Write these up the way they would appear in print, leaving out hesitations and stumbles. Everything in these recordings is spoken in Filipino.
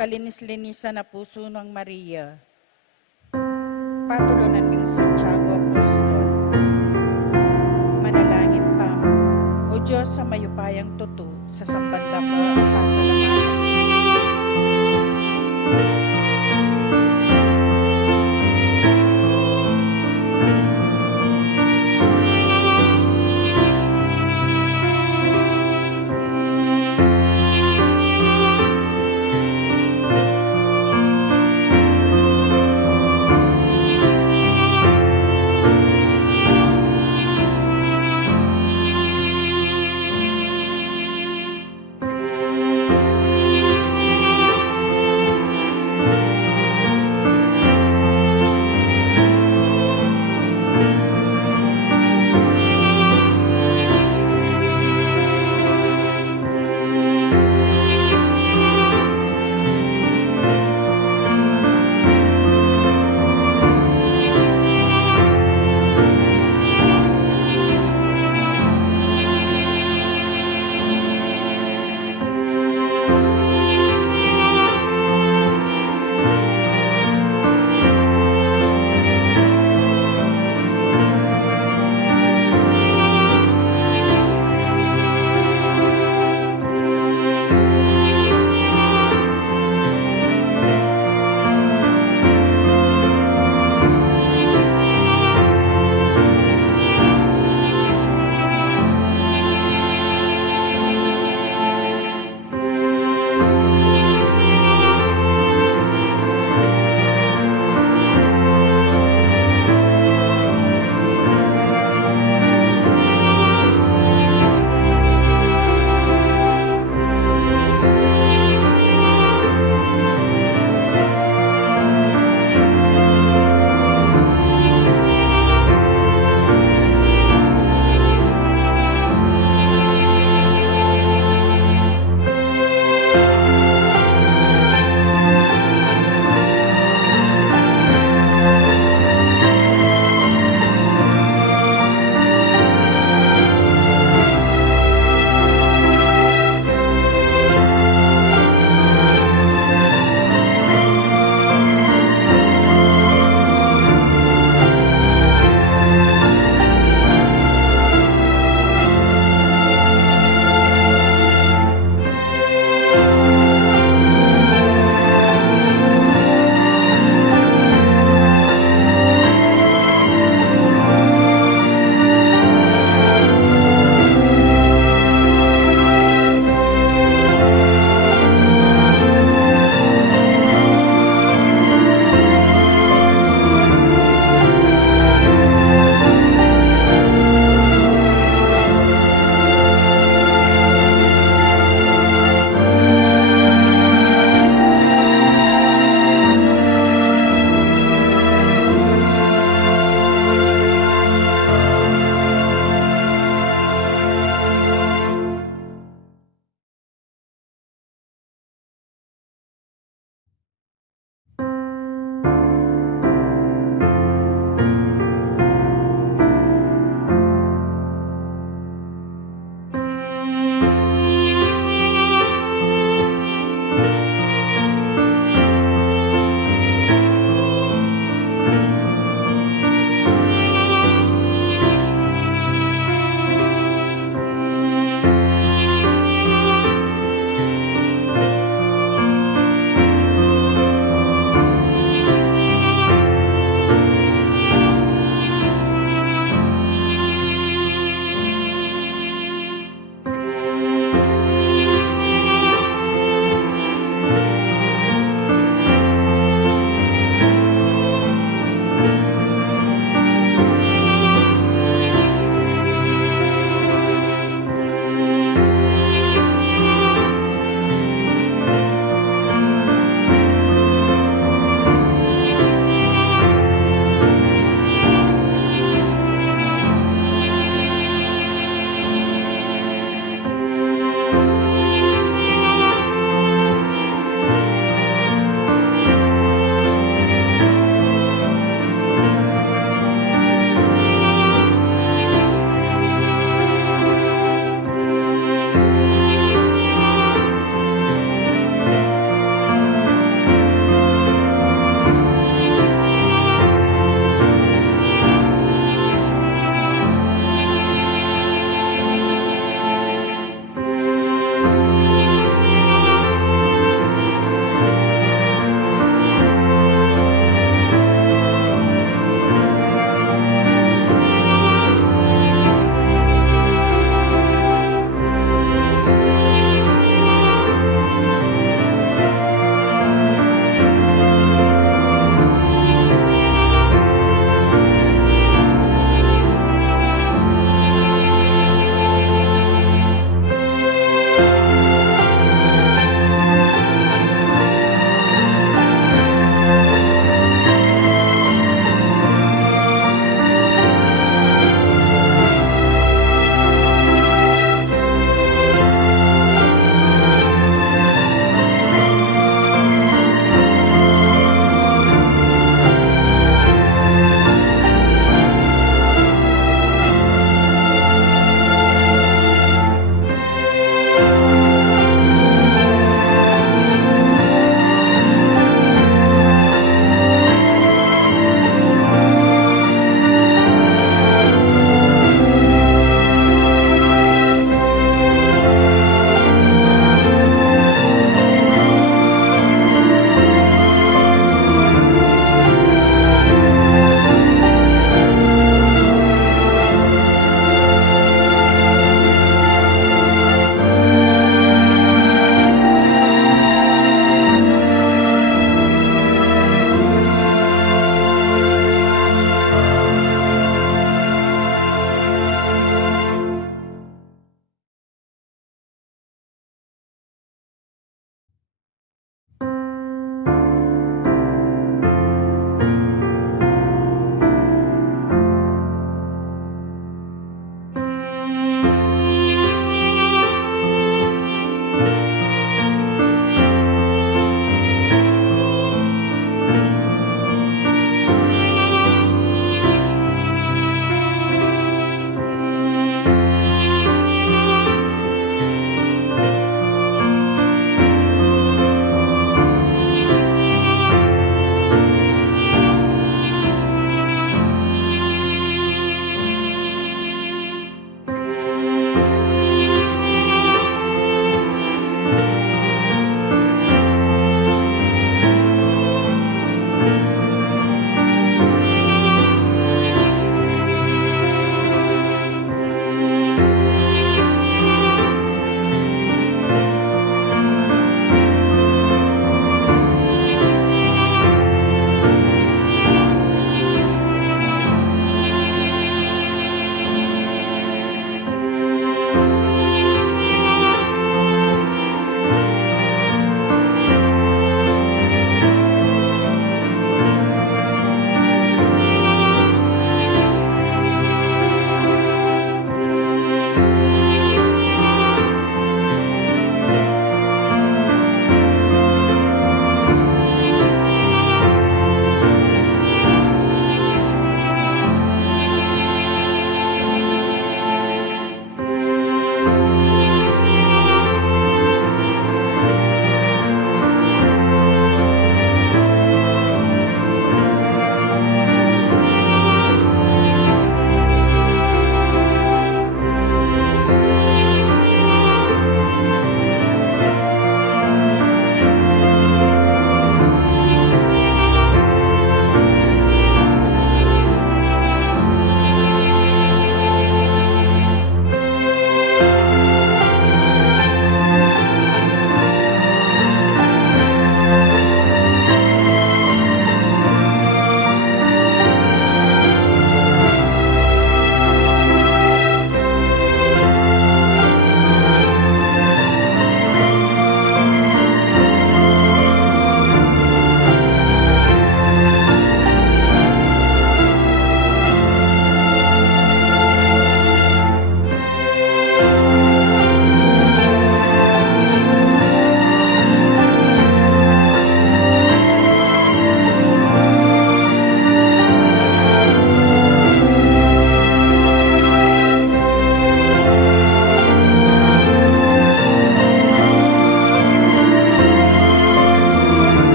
kalinis-linisan na puso ng Maria, patulunan ng Santiago Apostol, manalangin tam, o Diyos sa mayupayang tuto, sa sambanda ko ang pasalamatan.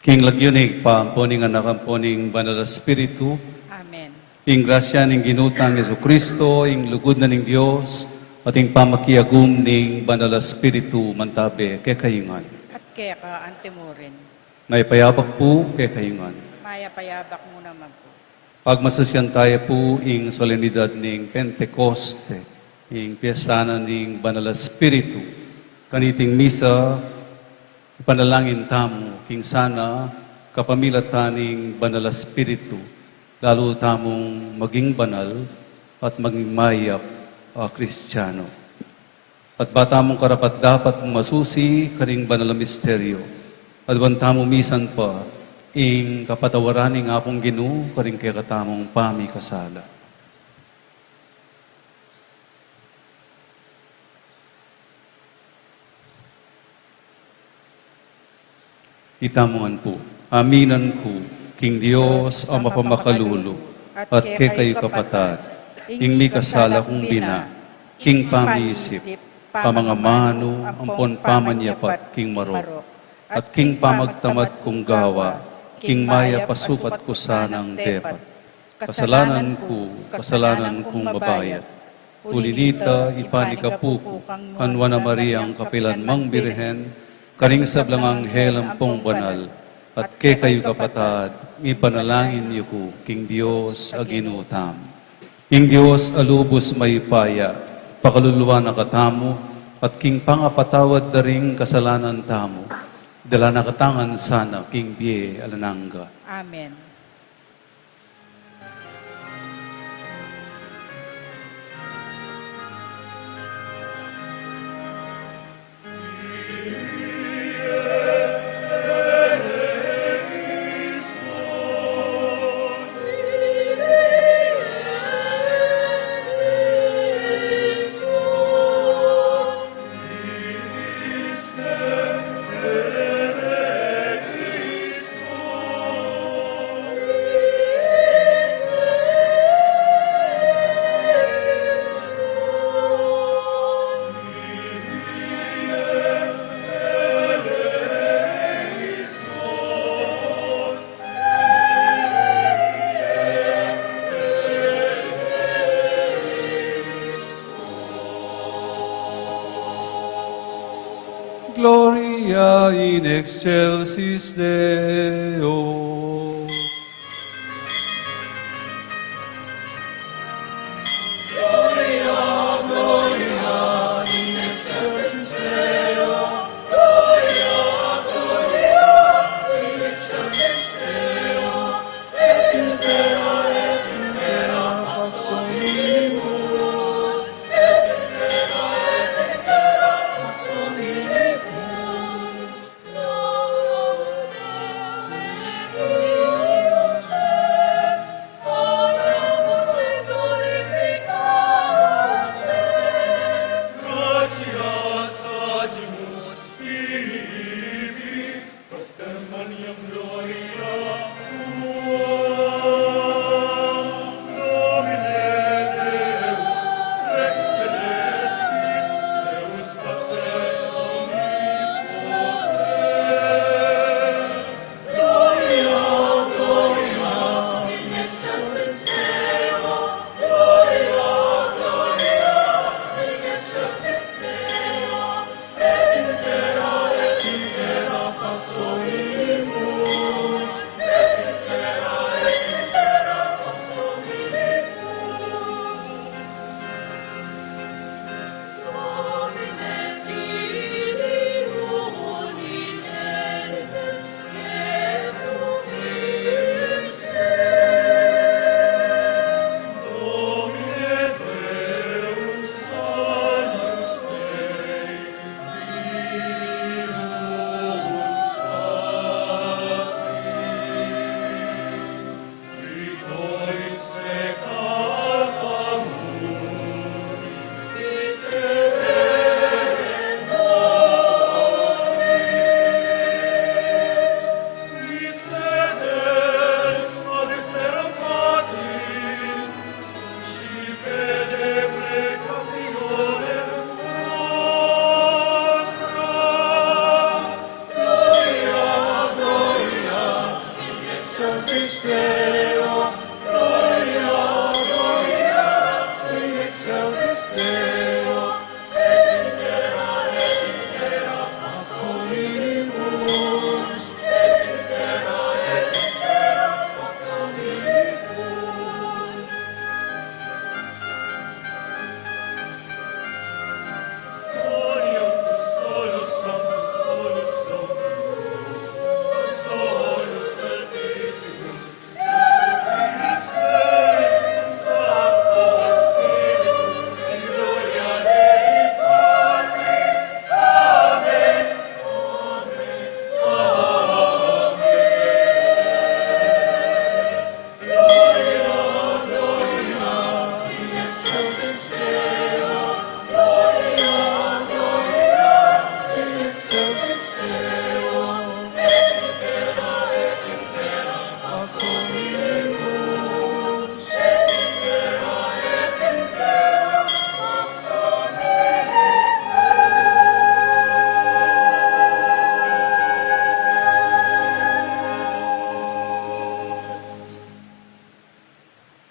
King lagyunig paamponing anak amponing banal na Espiritu, Amen. ing grasya ning ginutang Yesu Kristo, ing lugod na ning Dios, at ing pamakiagum ning banal na Espiritu mantabe kay kayungan. At kaya ka antemurin. Naipayabak po kay kayungan. Maya payabak mo naman po. Pagmasasyan tayo po ing solenidad ning Pentecoste, ing piyesta ning banal na Espiritu, kaniting misa, ipanalangin tamo, king sana, kapamilat taning banal na Espiritu, lalo tamong maging banal at maging mayap Kristiyano. At bata mong karapat dapat masusi karing banal na misteryo. At banta mo misan pa, ing kapatawaran ng apong Ginoo karing kaya katamong pami kasala. Itamungan po, aminan ko, King Dios ang mapamakalulo, at kay kayo kapatad, ing mi kasala kong bina, King pamiisip, pamangamano, ampon pamanyapat, King maro, at King pamagtamad kong gawa, King maya pasupat ko sanang depat. Kasalanan kong mabayat. Ulinita, ipanikapuko, kanwa na Mariang kapilan mang birhen, karing sablang anghel ang pong banal, at kay kayo kapatad, ipanalangin niyo ko, King Dios aginutam. King Dios alubos mayupaya, pakaluluwa na katamo, at King pangapatawad daring kasalanan tamo, dala nakatangan sana, King Bie alananga. Amen. Gloria in excelsis Deo.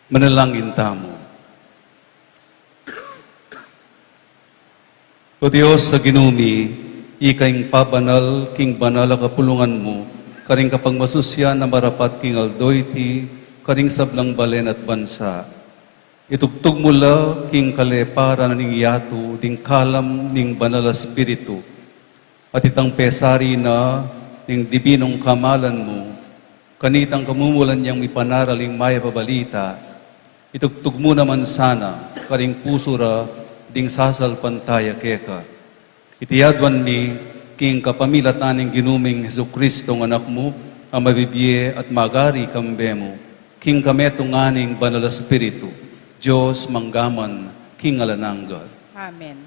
Manalangin tamo. O Diyos sa ginumi, ikaing pabanal, king banal a kapulungan mo, karing kapag masusya na marapat king aldoyti, karing sablang balen at bansa. Itugtog mo la, king kalepara ning yato, ding kalam ning banal a spiritu, at itang pesari na ning dibinong kamalan mo, kanitang kamumulan niyang ipanaraling maya pabalita, itugtog mo naman sana, karing pusura, ding sasal pantaya keka. Itiyadwan mi, king kapamilataning ginuming Jesucristong anak mo, ang mabibye at magari kambe mo, king kametong aning banal na spiritu, Diyos manggaman, king alanangga. Amen.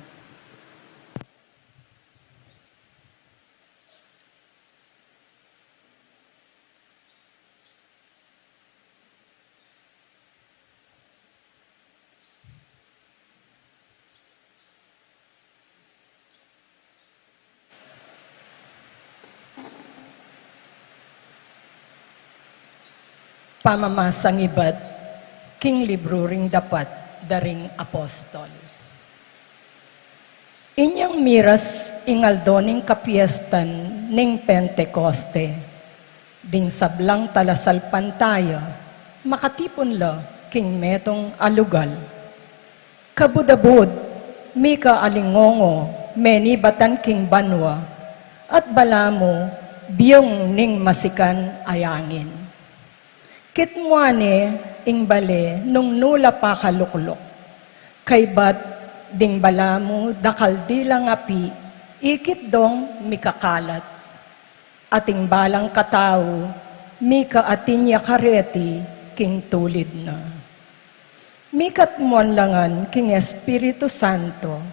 Pamamasang iba't, king libro ring dapat daring apostol. Inyang miras ingaldoning kapiestan ning Pentecoste, ding sablang talasal pantaya, makatipon la king metong alugal. Kabudabud, mika alingongo, meni batan king banwa, at balamo, biyong ning masikan ayangin. Kitmuane ing bale nung nula pa kaluklok. Kay bat ding balamo dakal dilang api, ikit dong mikakalat. Ating balang katao, mika atinya kareti, king tulid na. Mikat muan langan king Espiritu Santo,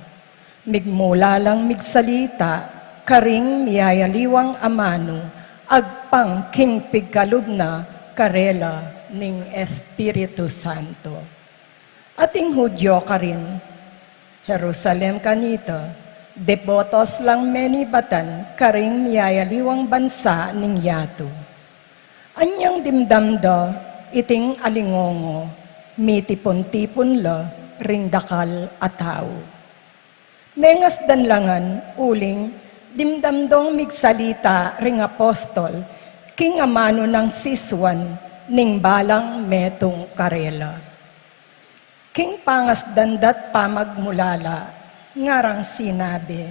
migmula lang migsalita, karing miyayaliwang amano, agpang king pigkalub na, karela ning Espiritu Santo. Ating Hudyo ka rin, Jerusalem kanito, devotos lang meni batan karing miyayaliwang bansa ning yato. Anyang dimdamda, iting alingongo, mitipon-tipon la, ring dakal ataw. Mengas danlangan, uling, dimdamdong migsalita ring apostol, king amano ng siswan, ning balang metong karela. King pangas dandat pamagmulala, ngarang sinabi,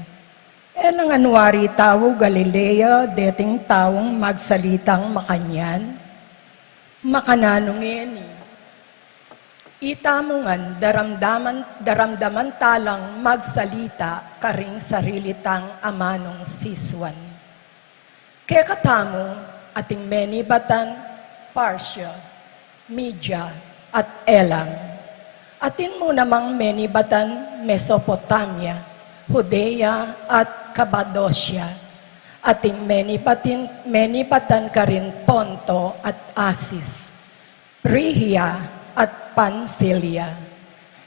elang anwari tawo Galilea, deting tawong magsalitang makanyan, makananungeni. Itamungan, daramdaman talang magsalita, karing sarilitang amanong siswan. Kaya katamo, ating meni batan, Parsia, Media, at Elam. Atin mo namang meni batan, Mesopotamia, Judea, at Cappadocia. Ating meni batan ka rin Ponto at Asis, Phrygia at Pamphylia,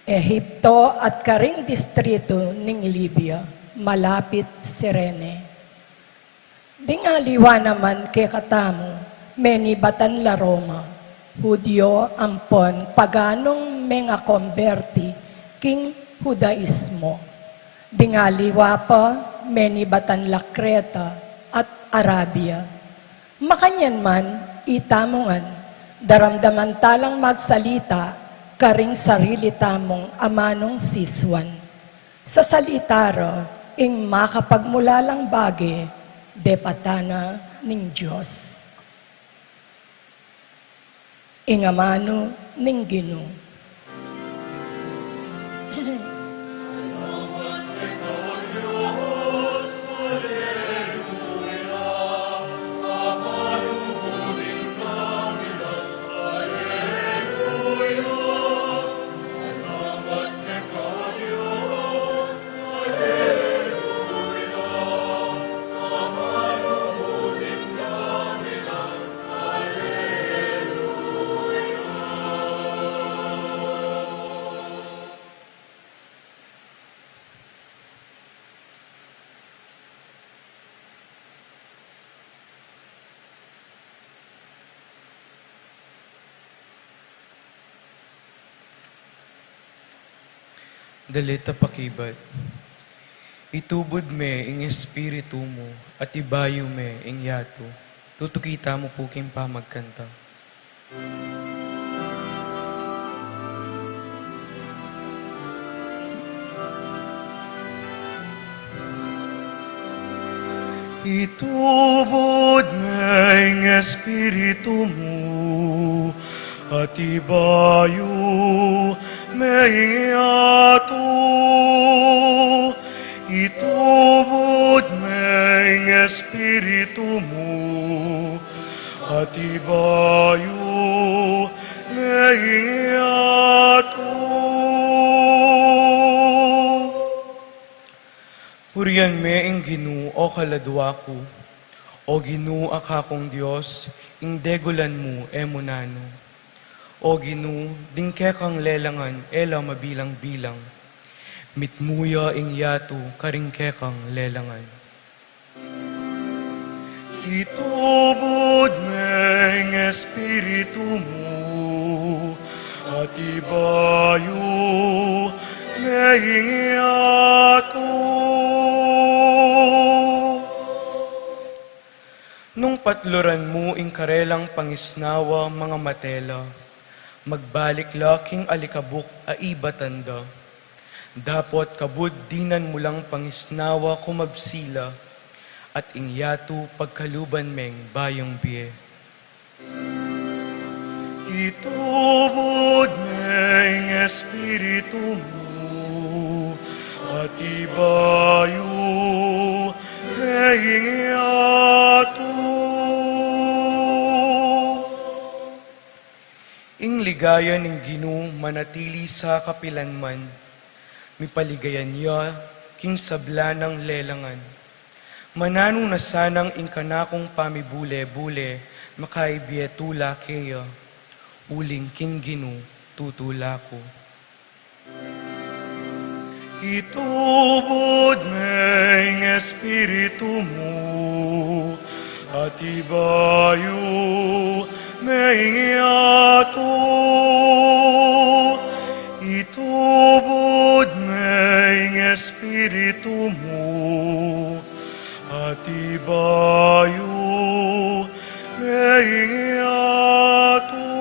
Ehipto at karing distrito ning Libya, malapit Sirene. Dingaliwa naman kay katamo, meni batan la Roma, Hudyo ampon, paganong mga konberti, king Judaismo. Dingaliwa pa, meni batan la Creta at Arabia. Makanyan man, itamongan, daramdaman talang magsalita, karing sarili tamong amanong siswan. Sa salitara, ing makapagmulalang bagay, depatana ning Diyos. Ingamano ning Ginoo. dalita pakibat. Itubod me ing espiritu mo, at ibayo me ing yato. Tutukita mo po king pamagkanta. Itubod me ing espiritu mo, at ibayo me ing yato. Itubod me ing espiritu mo, at ibayo me ing yato. Purihan me ing Ginoo o kaladwa ko, o Ginoo akakong Diyos, ing degulan mo emunano. O Ginoo, dingke kang lelangan, ela mabilang-bilang. Mitmuya ing yato, karingke kang lelangan. Itubod me ing espiritu mo, at ibayo me ing yato. Nung patluran mo ing karelang pangisnawa mga matela, magbalik laking alikabok aibatanda. Dapot kabud dinan mo lang pangisnawa kumabsila, at ingyato pagkaluban meng bayong biye. Itubod meng espiritu mo, at ibayo meng yato. Ing ligayan ng Ginoo manatili sa kapilanman, mipaligayan niya king sabla ng lelangan. Manano na sanang inkanakong pamibule-bule, makaibiyetula keya, uling king Ginoo tutula ko. Itubod meng espiritu mo, at ibayo meng yato. Itubod meng espiritu mo, at ibayo meng yato.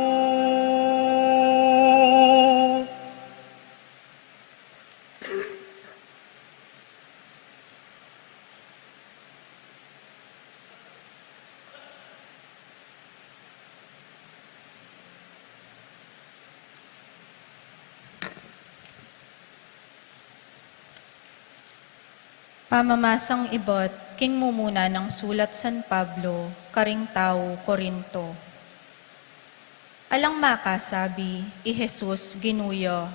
Pamamasang ibot, king mumuna ng sulat San Pablo, karing tao, Korinto. Alang makasabi, i Jesus ginuyo,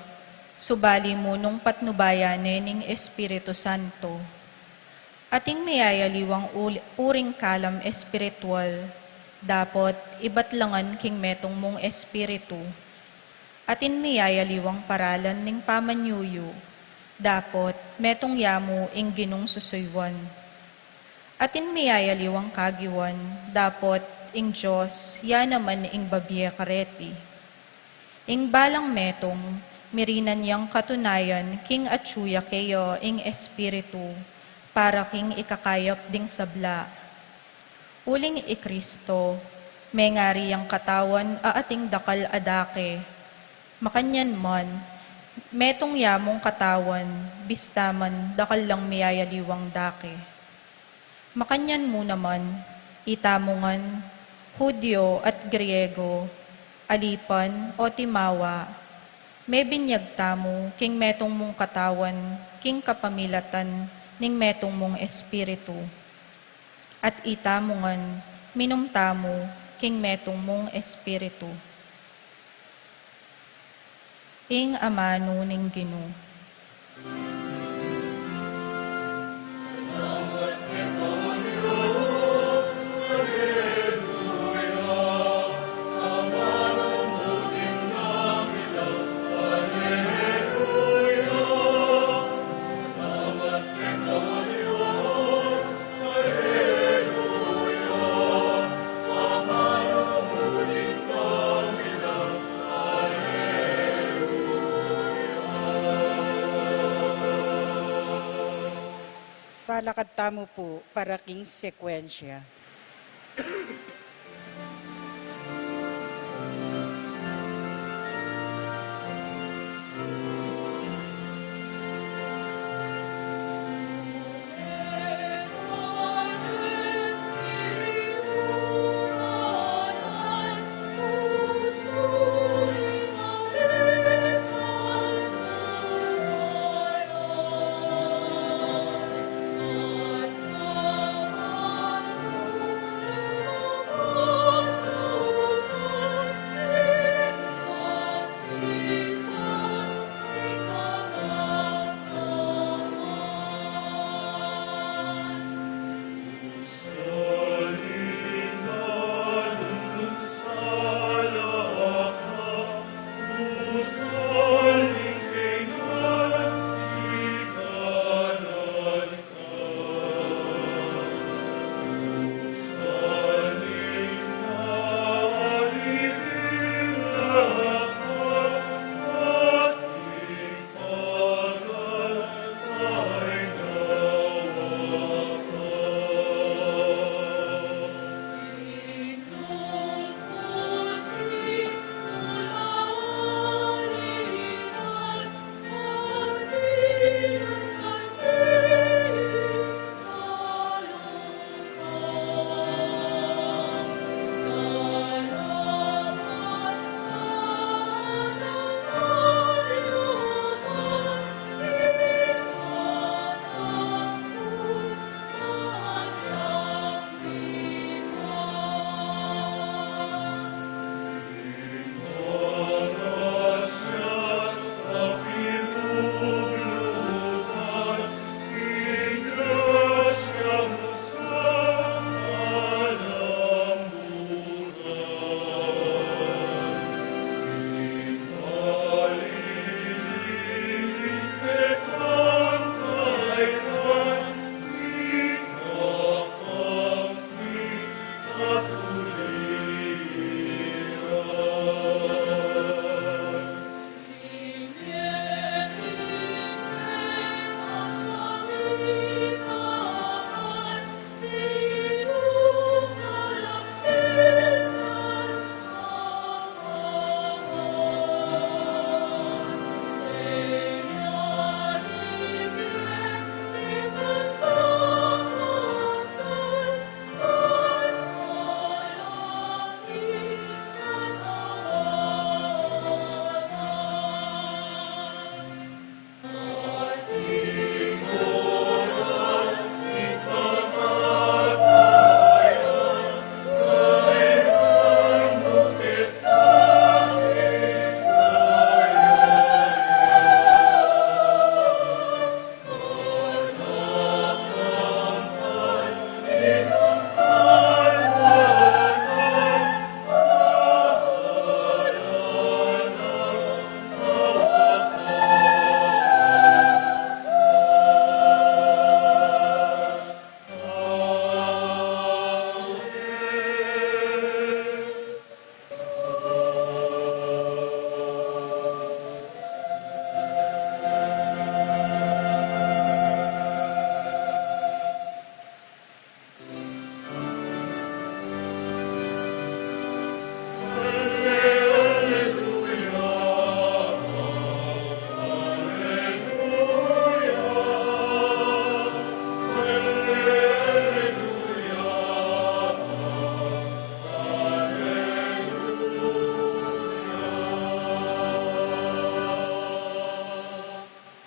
subali mo nung patnubayanin ning Espiritu Santo. Ating mayayaliwang uring kalam espiritual, dapot ibatlangan king metong mong espiritu. Atin mayayaliwang paralan ning pamanyuyo, dapot metong yamu ing ginong susuywan. Atin mayayaliwang kagiwan, dapot ing Diyos, ya naman ing babiya kareti. Ing balang metong, mirinan yang katunayan, king atsuya kayo ing espiritu, para king ikakayap ding sabla. Uling Kristo, may ngari yang katawan ating dakal adake, makanyan man, metong yamong katawan, bistaman dakal lang miyayaliwang dake. Makanyan mo naman, itamungan, Hudyo at Griego, alipan o timawa, may binyag tamo, king metong mong katawan, king kapamilatan, ning metong mong espiritu. At itamungan, minumtamo, king metong mong espiritu. Ing amano ning Ginoo. Palakad tamo po para king sekwensya.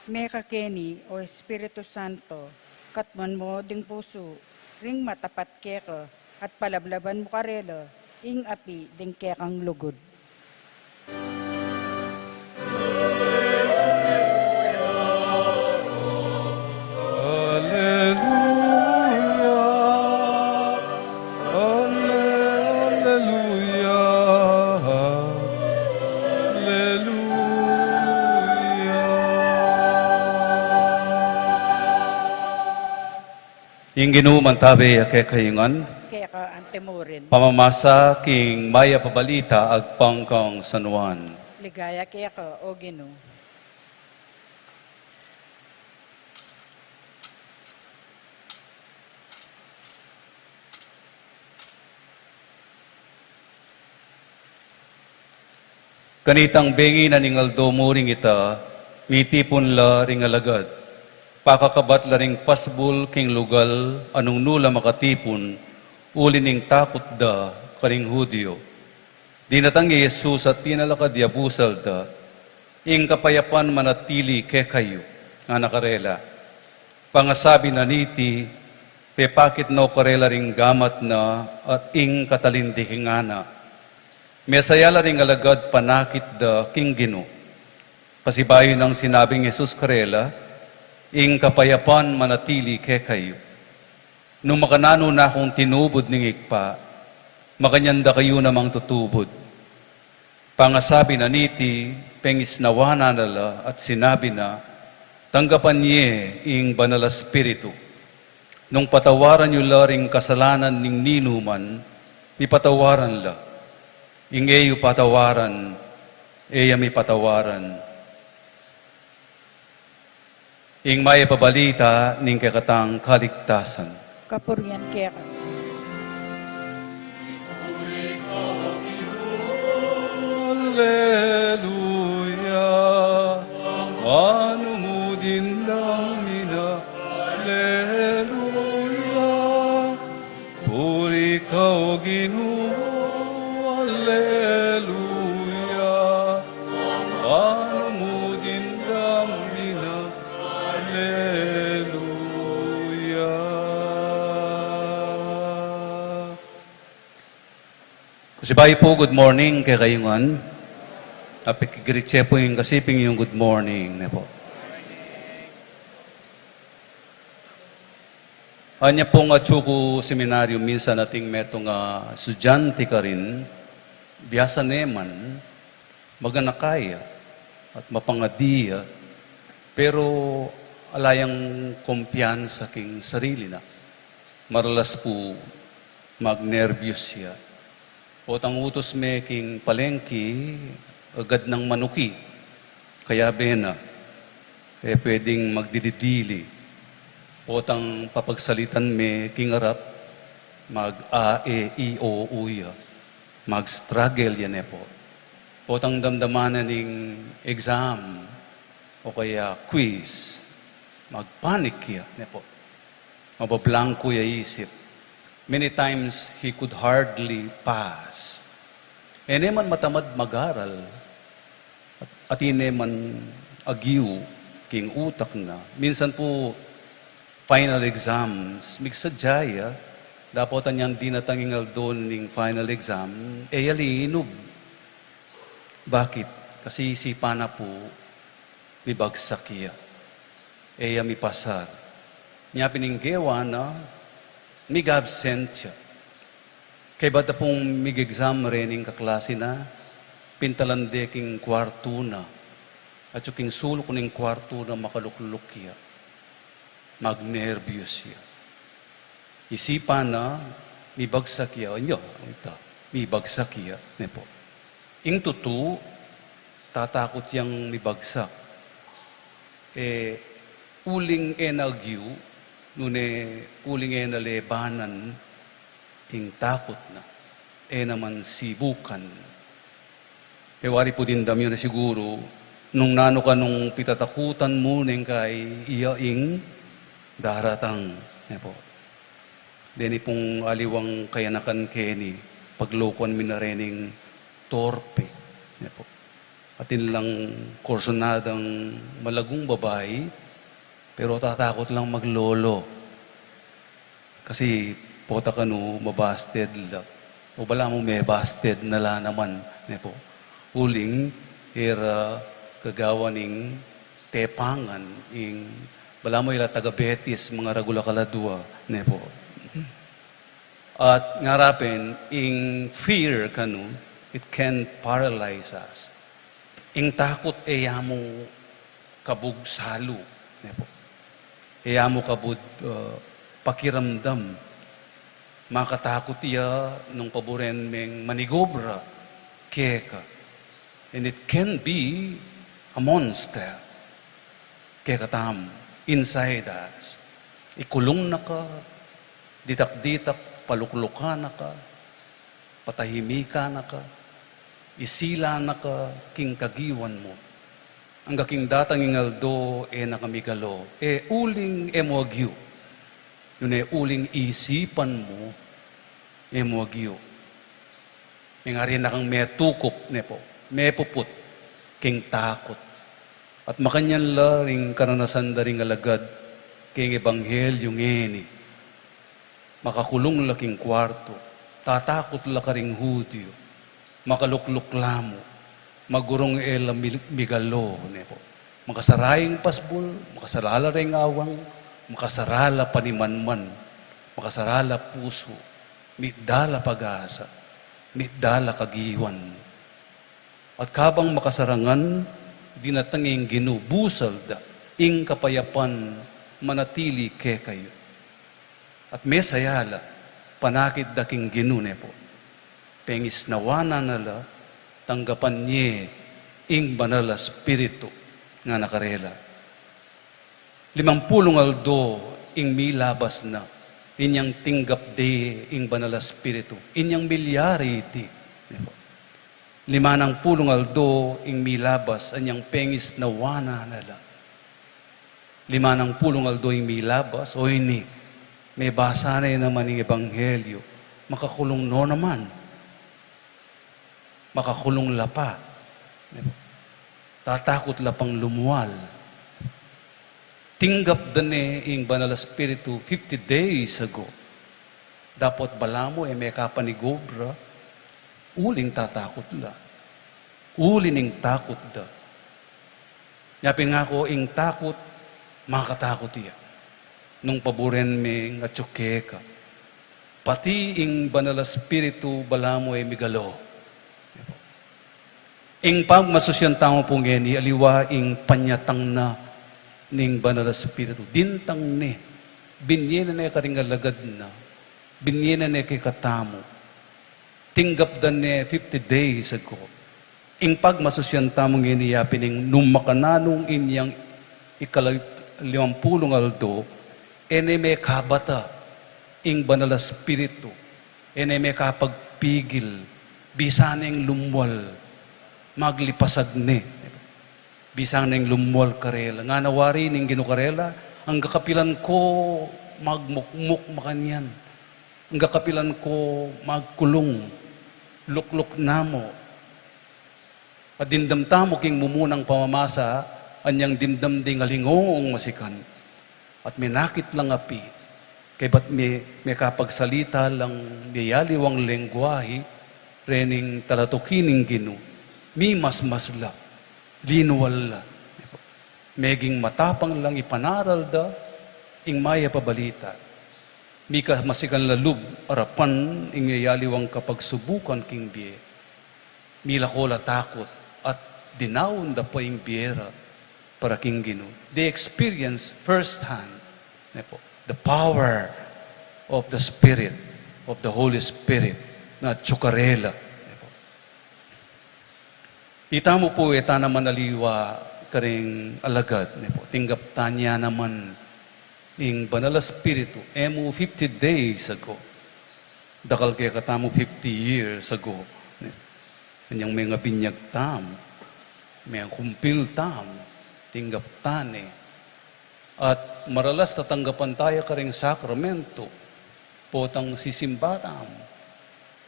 Meka Kenny o Espiritu Santo, katman mo ding puso, ring matapat keka, at palablaban mo karela, ing api ding kekang lugod. Ing ginuman tabi ake kayungan, Keka antemurin, pamamasa king maya pabalita agpangkang San Juan. ligaya keka o Ginoo. Kanitang bengi na ningaldo mo ring ita, mitipon la ring alagad. Pakakabat la ring pasbul king lugal, anong nula makatipon, uli ning takot da karing Hudyo. Dinatang ni Jesus at tinalakad yabusal da, ing kapayapan manatili ke kayo, nga nakarela. Pangasabi na niti, pepakit no karela ring gamat na at ing katalindiking ana. Mesayala ring alagad panakit da king Gino. Pasibayo ng sinabing Jesus karela, ing kapayapan manatili ke kayo. Nung makanano na akong tinubod ning ikpa, makanyanda kayo namang tutubod. Pangasabi na niti, pengisnawana nala at sinabi na, tanggapan niye ing banal na spiritu. Nung patawaran nyo la ring kasalanan ning ninuman, ipatawaran la. Ing eyo patawaran, eya mi patawaran. Ing may pabalita ning kakatang kaligtasan. Kapurian kaya ka. Alleluia, anumudin lang mina, Alleluia, puri ka o Ginoo, Alleluia, anumudin lang mina, Alleluia. Kusibay po, good morning kay kayungan. Apikigritse po yung kasiping yung good morning na po. Anya po nga tsuko seminaryo minsan nating metong estudyante ka rin, biyasa neman, maganakaya at mapangadiya, pero alayang kumpiyansa king sarili na. Maralas po magnervyos siya. O tang utos me king palengki, agad ng manuki. Kaya bena, pwedeng magdilidili. O tang papagsalitan me kingarap, mag-a-e-i-o-uya. Mag-struggle yan po. O tang damdamanan ng exam, o kaya quiz, mag-panic yan po. Mabablanko ya isip. Many times, he could hardly pass. E neman matamad mag-aral, at ineman agiw, king utak na. Minsan po, final exams, migsadyaya, dapat niyang dinatangingal doon ng final exam, yalinob. Bakit? Kasi isipa na po, mibagsak iya. Mi pasar. Niya pininggewa na, mig-absent siya. Kaya bata pong mig-exam rening kaklase na, pintalande king kwarto na, at yung king sulok ning kwarto na makalukluk siya. Magnervyos siya. Isipan na, mibagsak siya. Mibagsak siya. Nepo. Ing tutu, tatakot yang mibagsak. Uling enagyu, nune uling enalebanan, ing takot na. Naman sibukan. Wari po din damyo na siguro, nung nano ka nung pitatakutan mo neng kay iyaing daratang. Po. Deni pong aliwang kayanakan keni, paglokon minarening torpe. Po. Atin lang korsonadang malagong babae, pero tatakot lang maglolo. Kasi pota ka no, mabasted la. O bala mo may basted na la naman. Po. Uling, kagawa ning tepangan, ing bala mo ila taga-Betis, mga ragula kaladua. Po. At ngarapin, ing fear kanu, it can paralyze us. Ing takot mo kabug salo. Po. Mo kabud pakiramdam. Makatakot iya nung paboren meng manigobra, keka. And it can be a monster. Keka tam, inside us. Ikulong na ka, ditak-ditak, paluklukan na ka, patahimika na ka, Isila na ka king kagiwan mo. Ang king datang ingaldo nakamigalo. Uling emuagyo. Yun uling isipan mo emuagyo. Yung nga rin na kang may tukop, may puput, king takot. At makanyan la ring karanasan da ring alagad, king ebanghelyo ngeni. Makakulong la king kwarto, tatakot la ka ring hudyo, makaluklukla mo, magurong migalo, makasaraying pasbul, makasarala ring awang, makasarala panimanman, makasarala puso, mitdala pag-asa, mitdala kagiwan. At kabang makasarangan, dinatanging ginubusal da, ing kapayapan manatili ke kayo. At may sayala, panakit da king ginune po. Pengis nawana nala, tanggapan niye, ing banala spiritu nga nakarela. 50 aldo, ing milabas na, inyang tinggap de ing banala spiritu, inyang milyari iti. 50 aldo ing milabas, anyang pengis na wana nala. 50 aldo ing milabas, o ini, may basa na naman ng ebanghelyo, makakulong no naman. Makakulong la pa. Tatakot la pang lumuwal. Tinggap dane ing banal spiritu 50 days ago. Dapat balamo may kapanigobra, uling tatakot la. Uling takot da. Yapin nga ko, ing takot, makatakot iya. Nung paboren me nga tsukeka. Pati ing banal spiritu balamo migalo. Ing pagmasusyan tamo pong geni, aliwa ing panyatang na ning banal spiritu. Dintang ne, binyena na karingalagad na, binyena na kikatamo. Tinggap dan ne 50 days ago. Ing pagmasusyan tamong iniyapin ing numakananong inyang 50 aldo, may kabata, ing banal spiritu, may kapagpigil, bisaneng lumwal, maglipasag ne. Bisaneng lumwal karela. Nga nawari ning ginukarela, ang kakapilan ko magmukmuk makanyan. Ang kakapilan ko magkulong, lukluk namo. At dindamtamo king mumunang pamamasa, anyang dimdam ding alingong masikan. At may nakit lang api, kay ba't may kapagsalita lang niyaliwang lengguwahe, rening talatukining ginu, mi masmasla, linuwal la. Meging matapang lang ipanaral da, ing maya pabalita. Mi ka masikan lalub, arapan, ing niyaliwang kapagsubukan king biye. Mila ko la takot, at dinawon da po ing biyera, para king ginu. They experience firsthand the power of the Spirit, of the Holy Spirit, na tsukarela. Ita mo po, ita naman aliwa karing alagad. Tinggap tanya naman ing banal Espiritu, 50 days ago. Dakal kaya katamo 50 years ago. Kanyang may nga binyag tam, may kumpil tam, tinggap tane. At maralas tatanggapan tayo karing sakramento, potang sisimba tam,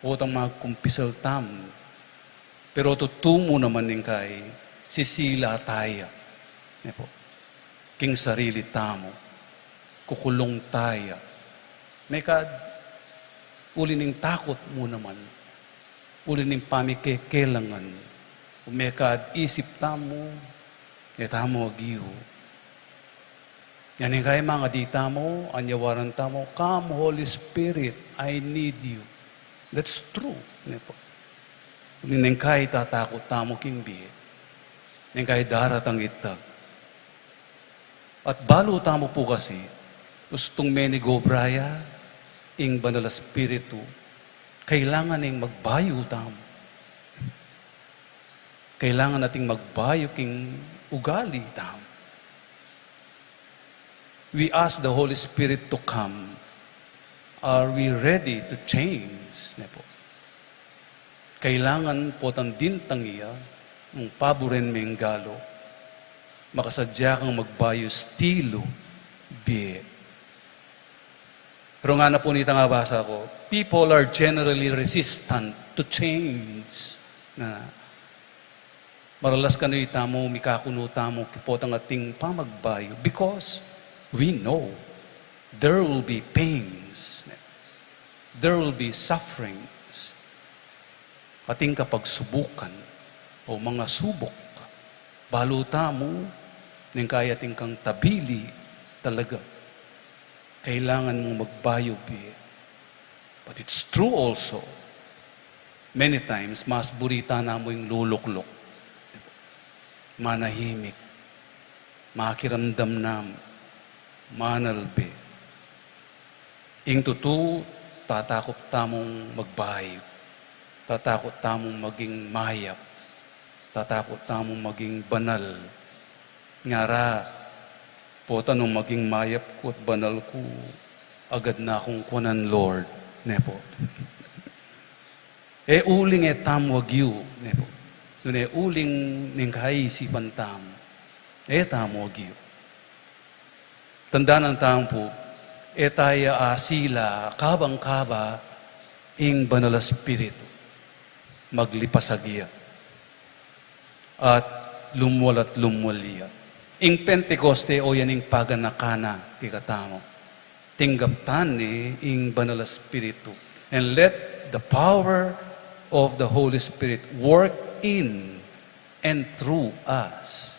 potang magkumpisal tam. Pero tutumo naman ning kay sisila tayo. King sarili tamo, kukulong tayo. May kad, ulining takot mo naman. Ulining pamikekelangan. Umekad isip tamo, tamo agiyo. Yan yung kaya mga dita mo, anyawaran tamo, come Holy Spirit, I need you. That's true. Ulining kaya tatakot tamo king biye. Yung kaya daratang itag. At balo tamo po kasi, gustong menigobraya, ing banal Espiritu, kailangan ning magbayo tamo. Kailangan nating magbayo king ugali tamo. We ask the Holy Spirit to come. Are we ready to change? Kailangan po tan dintang iya, ng paboren menggalo, makasadya kang magbayo estilo, biye. Pero nga na po nita nga basa ko, people are generally resistant to change. Na maralas ka na itamo, mikakuno tamo, kipotang ating pamagbayo. Because we know there will be pains. There will be sufferings. Ating kapag subukan o mga subok, baluta mo, ning kaya ting kang tabili talaga. Kailangan mo magbayo, biye. But it's true also, many times, mas burita na mo yung luluklok. Manahimik. Makiramdam na manalbe. Ing tutu, tatakot tamong magbayo. Tatakot tamong maging mayap. Tatakot tamong maging banal. Ngara, po tanong maging mayap ko at banal ko, agad na akong kunan Lord. Nepo. Uling tamwag yu. Nepo. Doon uling ning kaisipan tam. Tamwag yu. Tandaan ang tampo, taya asila, kabang-kaba, ing banal espiritu. Maglipasagya at lumwalya. Ing Pentecoste o yan ing paganakana ti katamo. Tinggaptan ni ing banal espiritu. And let the power of the Holy Spirit work in and through us.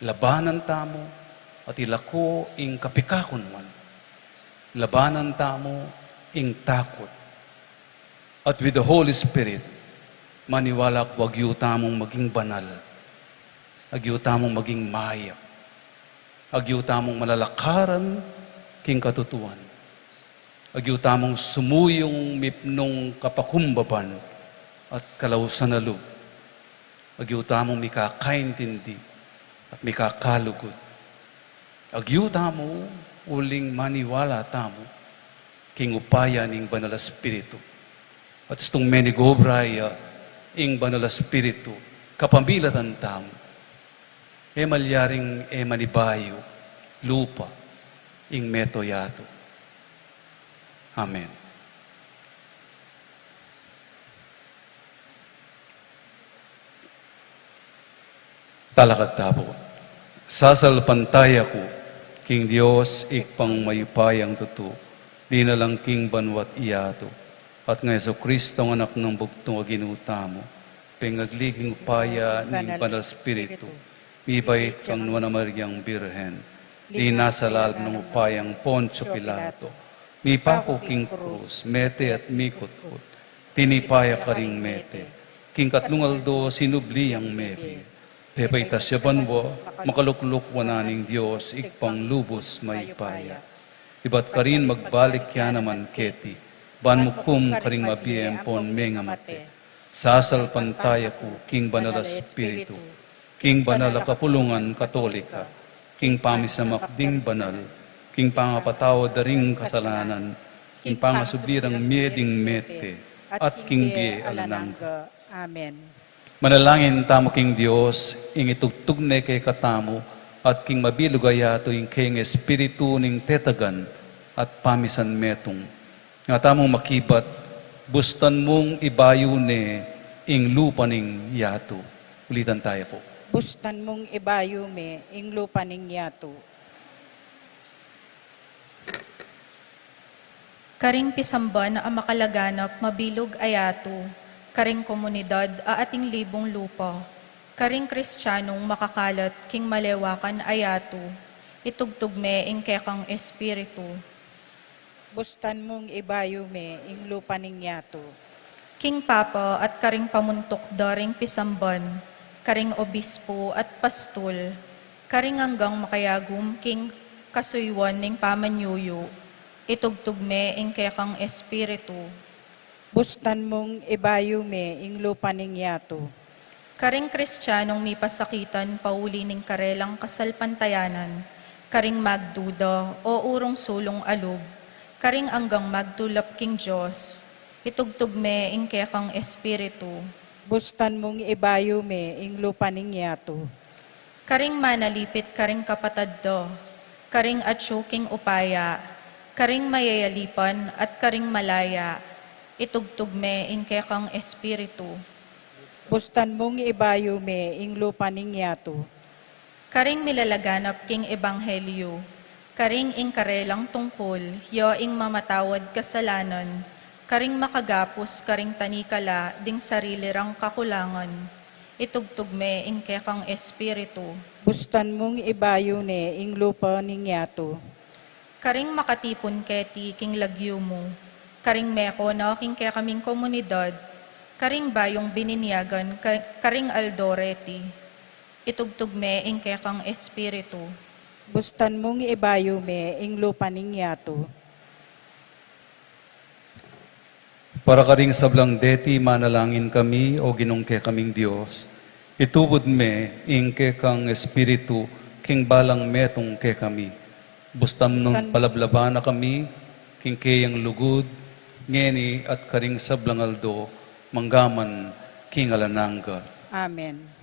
Labanan tamo at ilako ing kapikakunwan. Labanan tamo ing takot. At with the Holy Spirit, maniwala ko, wag yu tamong maging banal. Wag yu tamong maging mayap. Wag yu tamong malalakaran king katutuan. Wag yu tamong sumuyong mipnong kapakumbaban at kalawsan na loob. Wag yu tamong mikakaintindi at mikakalugod. Wag yu tamong uling maniwala tamo king upaya ning banal espiritu. At itong menigobraya, ing banal espiritu, kapambilatan tam, malyaring manibayo, lupa, ing metoyato. Amen. Talakad tabo. Sasalpantaya ko, king Diyos, ikpang mayupayang tutu, di na lang king banwat iyato. At nga Yesu Kristo ang anak ng bugtong aginutamo, pengagliging upaya ng Banal Espiritu, mibay kang Nuana Mariang Birhen, di nasa lalab ng upayang Poncio Pilato, mipako king krus, mete at mikutkut, tinipaya ka ring mete, king katlungaldo sinubli ang mebi, pepay tasya banwa, makalukluk wananing Diyos, ikpang lubos may paya. Iba't ka rin magbalik yan naman keti, banmukum karing mabiyem pon mengamate. Sasalpantaya ko, king banal espiritu, king banal kapulungan katolika, king pamisamakding banal, king pangapatawa daring kasalanan, king pangasubirang mieding mete, at king bie alanangga. Amen. Manalangin tamo king Dios, ing itugtugne kay katamo, at king mabilugayato ing king espiritu ning tetagan, at pamisan metong, nga tamong makibat, bustan mong ibayo ne ing lupa ning yato. Ulitan tayo po. Bustan mong ibayo me, ing lupa ning yato. Karing pisamban na ang makalaganap, mabilog ayato, karing komunidad, ating libong lupa, karing kristyanong makakalat, king malewakan ayato, itugtugme ing kekang espiritu. Bustan mong ibayo me, ing lupa ning yato. King Papa at karing pamuntok daring pisamban, karing obispo at pastol, karing hanggang makayagum king kasuywan ning pamanyuyo, itugtugme ing kekang espiritu. Bustan mong ibayo me, ing lupa ning yato. Karing kristyanong may pasakitan pauli ning karelang kasalpantayanan, karing magduda o urong sulong alub, karing anggang magtulap king Diyos, Itugtog me ing kekang espiritu. Bustan mong ibayo me, ing lupa ning yato. Karing manalipit karing kapatad do, karing atsyuking upaya, karing mayayalipan at karing malaya, itugtog me ing kekang espiritu. Bustan mong ibayo me, ing lupa ning yato. Karing milalaganap king ebanghelyo, karing ing karelang tungkol, yo ing mamatawad kasalanan, karing makagapos karing tanikala, ding sarili rang kakulangan, itugtog me ing kekang espiritu. Bustan mong ibayo ne, ing lupa ning yato. Karing makatipon keti king lagyo mo, karing meko na king kekaming komunidad, karing bayong bininyagan, karing aldoreti, itugtog me ing kekang espiritu. Bustan mong ibayo me, ing lupa ning yato. Para karing sablang deti manalangin kami o ginungke kaming Diyos. Itubod me ingke kang espiritu king balang metong ke kami. Bustam nun palablaban na kami king kayang lugod ngeni at karing sablang aldo manggaman king alanangga. Amen.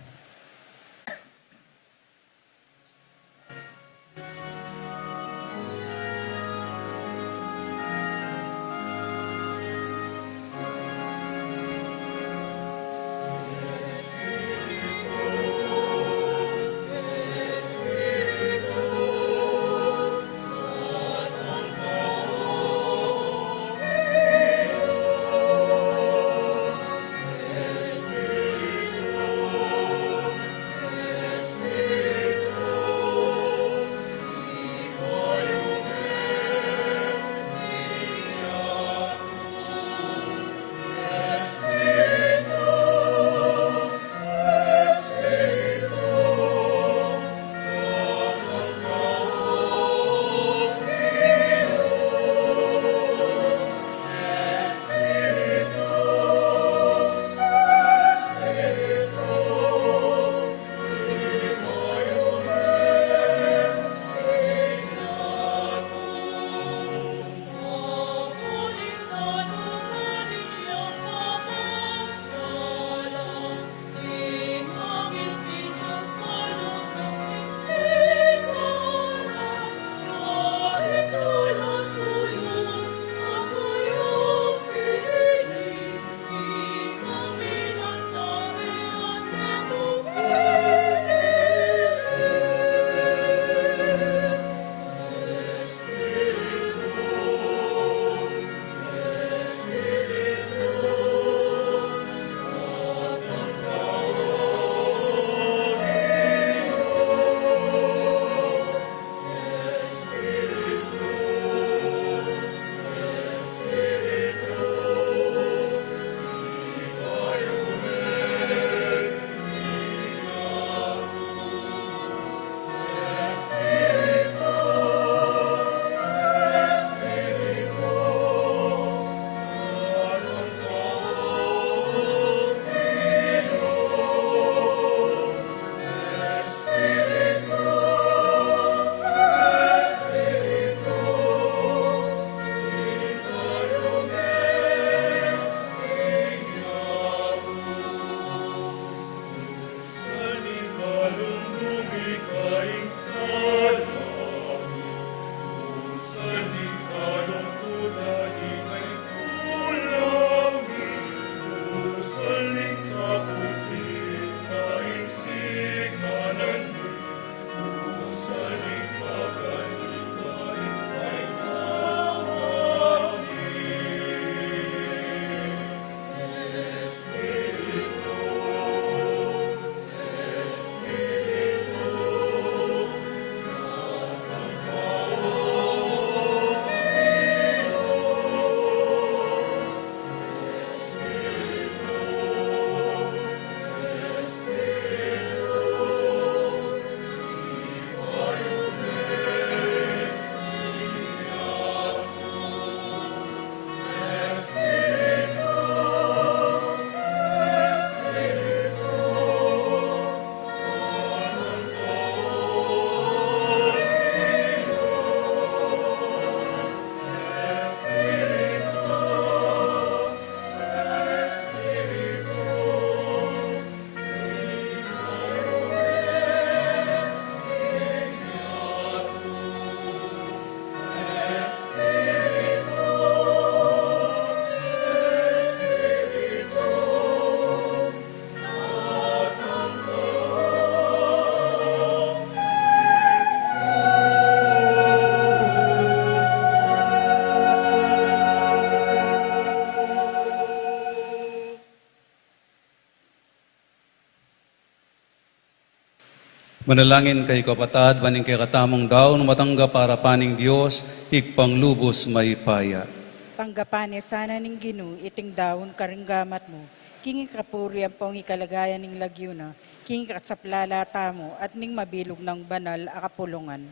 Manalangin kay kapatad, baning kay katamong daw, matangga para paning Diyos, ikpanglubos may paya. Tanggapan sana ning Ginoo iting dawon karinggamat mo. Kingi kapuri ang pong ikalagayan ning lagyo na, kingi katsaplalata mo at ning mabilog ng banal akapulungan.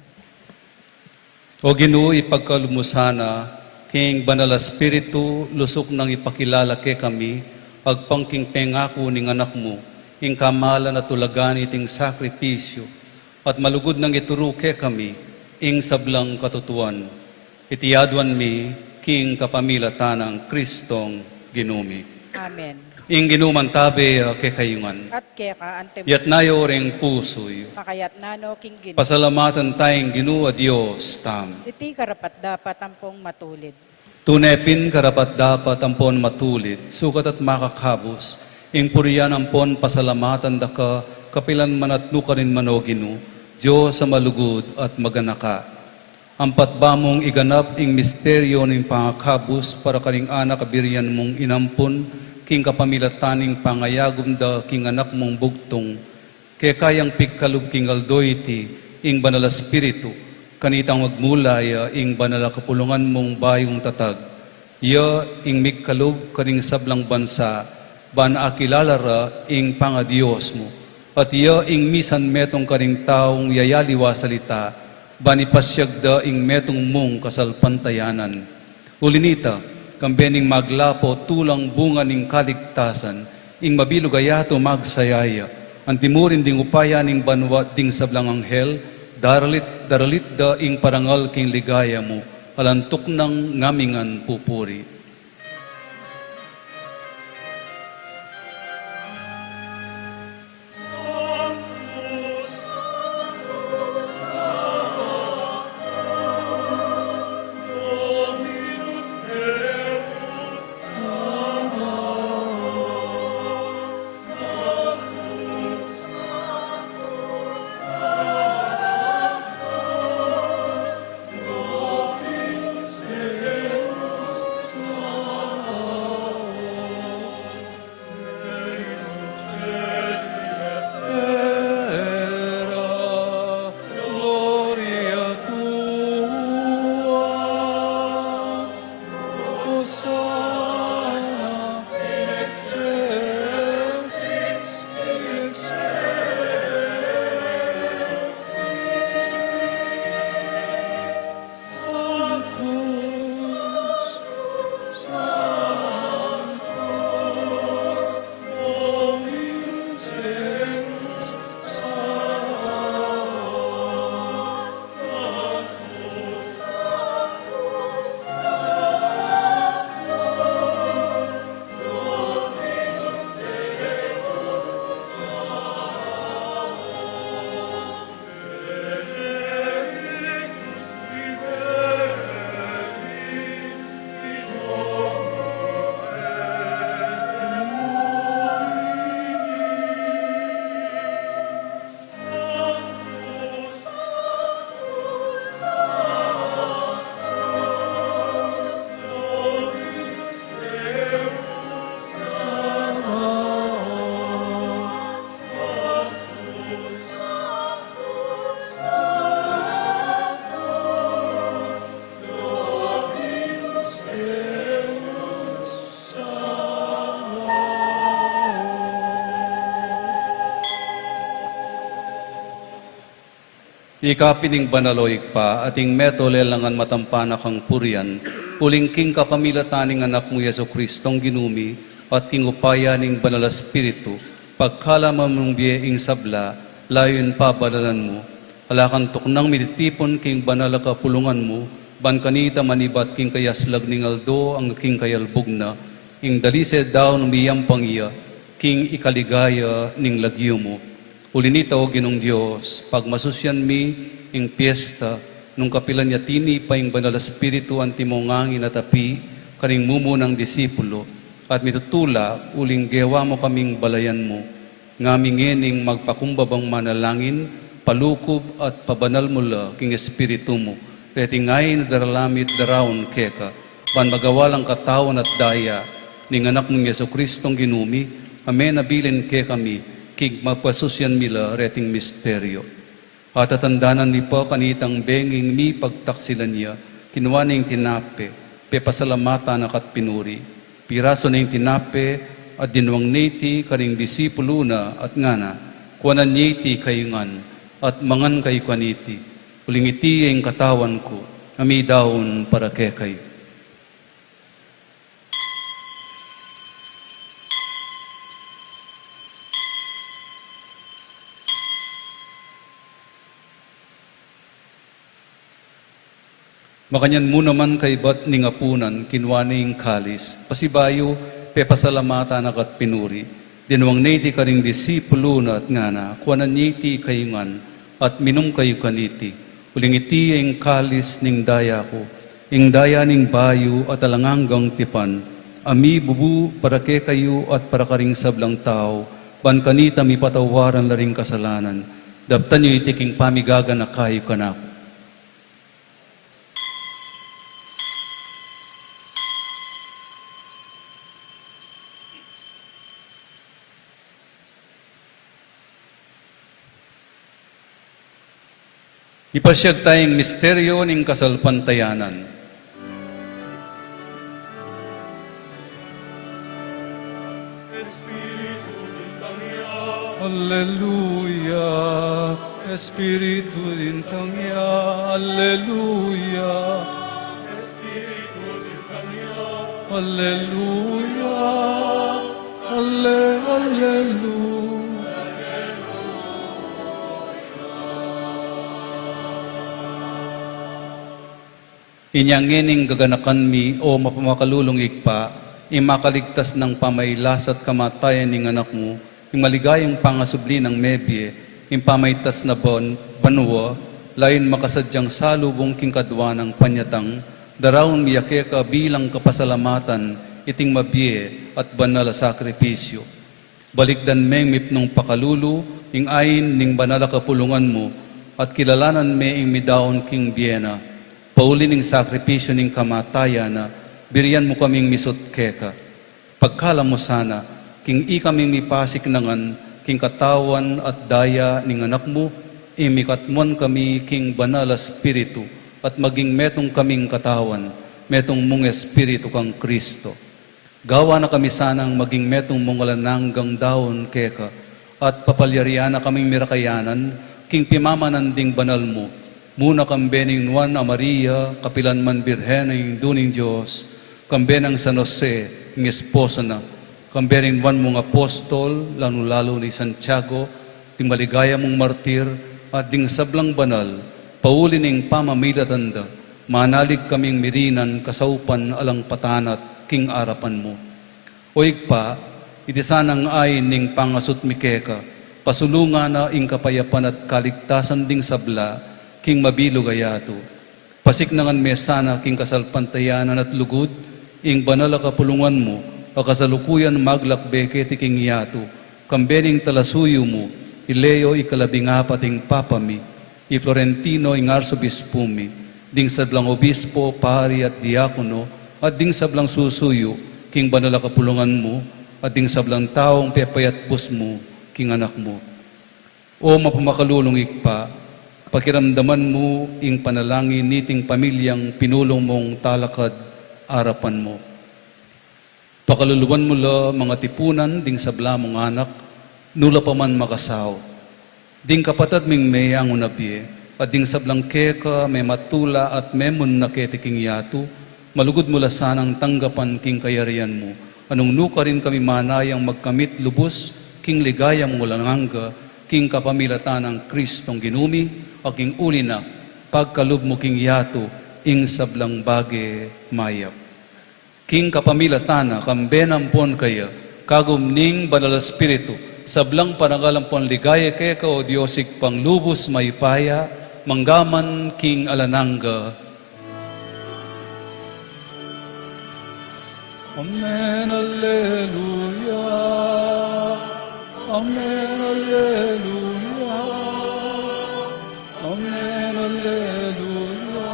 O Ginoo, ipagkalumusana, king banal a Espiritu, lusok nang ipakilala ke kami, agpangking pengako ning anak mo, ing kamala na tulagan iting sakripisyo, at malugod nang ituro ke kami, ing sablang katutuan. Itiadwan mi, king kapamila tanang Kristong Ginumi. Amen. Ing ginuman tabi ke kayungan. At kaya ante mo, Yat nayo reng pusoy. pakayat nano king Ginoo. Pasalamatan tayong Ginoo Diyos tam. Iti karapat dapat ang pong matulid. Tunepin karapat dapat ampon matulid, sukat at makakabos, ing puriyan ampon pasalamatan da ka, kapilan manatno ka rin manoginu, Diyos sa malugod at maganaka. Ampat ba mong iganap ing misteryo ng pangakabos para karing anak kabiryan mong inampon, king kapamilataning pangayagum da king anak mong bugtong, kaya kayang pigkalog king aldoyti, ing banal a Espiritu, kanitang magmulay ing banal a kapulungan mong bayong tatag. Iya ing migkalog kaning sablang bansa, ban akilalara ing pangadiyos mo. At iya ing misan metong kaning taong yayaliwa salita, ban ipasyagda ing metong mong kasalpantayanan. Ulinita, kambening maglapo tulang bunga ning kaligtasan, ing mabilog ayato magsayaya, antimurin ding upaya ning banwa ding sablang anghel, daralit da ing parangal king ligaya mo, alantok ng ngamingan pupuri. Ikapining banaloik pa, ating meto lelangan matampana kang purian, uling king kapamilataning anak mo Yeso Kristong Ginumi, at king upaya ning banal a Espiritu, pagkala mamong biyeing sabla, layon pa badalan mo, alakan tuknang miditipon king banal a kapulungan mo, ban kanita manibat king kayaslag ning aldo, ang king kayalbog na, ing dalise daw numiyang pangiya, king ikaligaya ning lagyo mo. Ulinita o Ginong Diyos, pagmasusyan mi ing piyesta, nung kapilan niya tini pa ing banal a Espiritu ang timongangin at api, kaning mumunang disipulo, at mitutula, uling gewa mo kaming balayan mo, ngamingining magpakumbabang manalangin, palukob at pabanal mula king Espiritu mo, retingay na daralamit darawon keka, pan magawalang katawan at daya, ning anak ng Yeso Kristong Ginumi, amen abilin ke kami, kig mapasusyan mila reting misteryo. At atandanan ni pa kanitang benging mi pagtaksilan niya, kinuwaning tinape, pepasalamata na kat pinuri. Piraso na yung tinape, at dinwang neti karing disipulo na at ngana, kuwanan neti kayungan, at mangan kay kaniti. Uling iti ang katawan ko, ami daon para kekay. Makanyan mo naman kay bat ning apunan, kinwaning kalis. Pasibayo, pepasalamata na kat pinuri. Dinwang neti karing disipulo na at ngana, kuwanan niti kayungan, at minum kayo kaniti. Uling iti ang kalis ning daya ko, ing daya ning bayo at alanganggang tipan. Ami bubu para ke kayo at para karing sablang tao, ban kanita mi patawaran laring kasalanan. Dabtan nyo itiking pamigaga na kayo kanako. Ipasyag tayong misteryo ng kasalpantayanan. Alleluia, Espiritu Dintangya, Alleluia, Espiritu Dintangya, Alleluia, Alleluia. Inyangining gaganakan mi o mapamakalulong ikpa, imakaligtas ng pamaylas at kamatayan ng anak mo, imaligayang pangasubli ng mebye, impamaytas na banwa, lain makasadyang salubong king kadwa ng panyatang, darawon miyake ka bilang kapasalamatan, iting mabye at banal sakripisyo. Balikdan meng mipnong pakalulu, ing ayin ning banal kapulungan mo, at kilalanan me ing midaon king biena, pauli ning sakripisyo ning kamatayan na biriyan mo kaming misot keka. Pagkala mo sana, king i kaming mipasik nangan, king katawan at daya ning anak mo, imikatmon kami king banal espiritu, at maging metong kaming katawan, metong mong espiritu kang Kristo. Gawa na kami sanang maging metong mong alananggang daon keka, at papalyarian na kaming mirakayanan, king pimamanan ding banal mo, muna kambening Juan a Maria, kapilan man birhen ng duning Diyos, kambenang San Jose, ng esposa na, kambening Juan mong apostol, lalo ni Santiago, ting maligaya mong martir, at ding sablang banal, pauli ning pamamilatanda, manalig kaming mirinan, kasaupan alang patanat, king arapan mo. Oig pa, iti sanang ay ning pangasut mikeka, pasulungan na ing kapayapan at kaligtasan ding sabla, king mabilo gayato. Pasik nangan mesana king kasalpantayanan at lugod, ing banal kapulungan mo, akasalukuyan maglakbeke ti king yato, kambening talasuyo mo, ileo ikalabingapating papami, i Florentino ing arsobispumi, ding sablang obispo, pari at diakono, at ding sablang susuyo, king banal kapulungan mo, at ding sablang taong pepayat bus mo, king anak mo. O mapamakalulong ikpa, pakiramdaman mo ing panalangin niting pamilyang pinulong mong talakad arapan mo. Pakaluluwan mo la mga tipunan ding sabla mong anak, nula pa man makasaw. Ding kapatad ming may ang unabye, at ding sablang keka may matula at memon na ketiking yato, malugod mo la sanang tanggapan king kayarian mo. Anong nuka rin kami manayang magkamit lubos, king ligayang mo langanga, king kapamilatan ng Kristong ginumi, aking uli na, pagkalub mo king yato, ing sablang bage mayap. King kapamilatana, kambenampon kaya, kagumning banal espiritu, sablang panangalampon ligaya kaya ka o Diyosik panglubos may paya, manggaman king alananga. Amen, Alleluia. Amen, Alleluia. Amen, Alleluia.